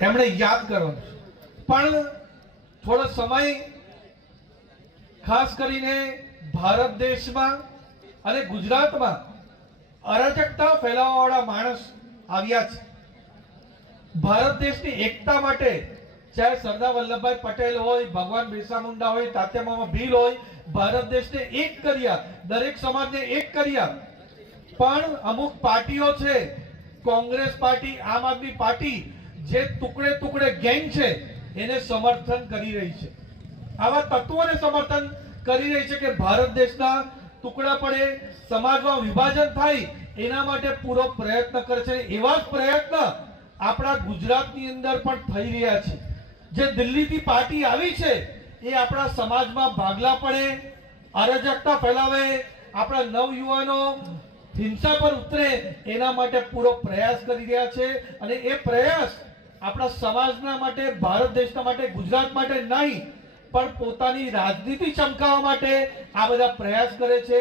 એમણે યાદ કરવાનું પણ થોડો સમય ખાસ કરીને ભારત દેશમાં અને ગુજરાતમાં અરાજકતા ફેલાવવાવાળા માણસ આવ્યા છે. ભારત દેશની એકતા માટે ચાહે સરદાર વલ્લભભાઈ પટેલ હોય, ભગવાન બિરસા મુંડા હોય તાત્યામામા ભીલ હોય, ભારત દેશને એક કર્યા, દરેક સમાજને એક કર્યા. પણ અમુક પાર્ટીઓ છે, કોંગ્રેસ પાર્ટી, આમ આદમી પાર્ટી જે ટુકડે ટુકડે ગેંગ છે, એને સમર્થન કરી રહી છે. આવા તત્વોને સમર્થન કરી રહી છે કે ભારત દેશના ટુકડા પડે, સમાજમાં વિભાજન થાય, એના માટે પૂરો પ્રયત્ન કરે છે એવા જ પ્રયત્ન આપણા ગુજરાતની અંદર પણ થઈ રહ્યા છે. જે દિલ્હીથી પાર્ટી આવી છે, એ આપણા સમાજમાં ભાગલા પડે, અરાજકતા ફેલાવે, આપણા નવયુવાનો હિંસા પર ઉતરે, એના માટે પૂરો પ્રયાસ કરી રહ્યા છે. અને એ પ્રયાસ આપણા સમાજના માટે, ભારત દેશના માટે, ગુજરાત માટે નહીં, પણ પોતાની રાજનીતિ ચમકાવવા માટે આ બધા પ્રયાસ કરે છે.